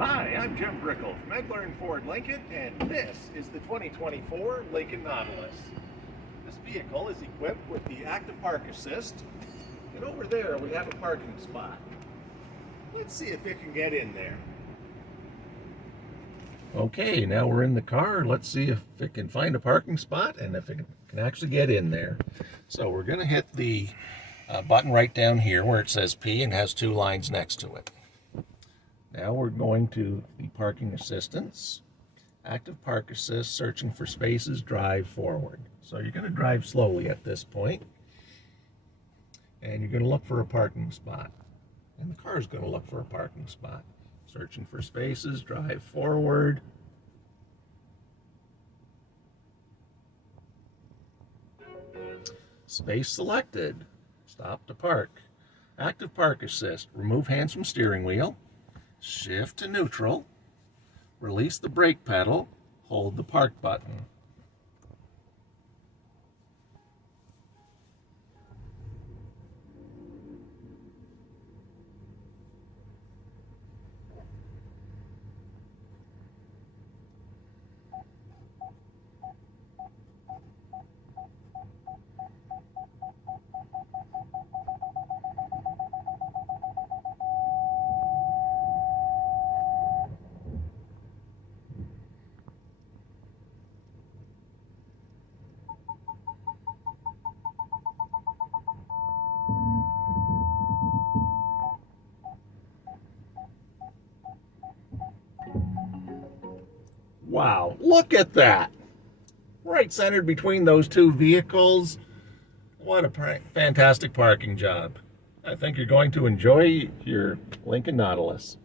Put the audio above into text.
Hi, I'm Jim Brickell from Edler Ford Lincoln, and this is the 2024 Lincoln Nautilus. This vehicle is equipped with the active park assist, and over there we have a parking spot. Let's see if it can get in there. Okay, now we're in the car. Let's see if it can find a parking spot and if it can actually get in there. So we're going to hit the button right down here where it says P and has two lines next to it. Now we're going to the parking assistance. Active park assist, searching for spaces, drive forward. So you're going to drive slowly at this point, and you're going to look for a parking spot. And the car is going to look for a parking spot. Searching for spaces, drive forward. Space selected. Stop to park. Active park assist. Remove hands from steering wheel. Shift to neutral. Release the brake pedal. Hold the park button. Wow, look at that. Right centered between those two vehicles. What a fantastic parking job. I think you're going to enjoy your Lincoln Nautilus.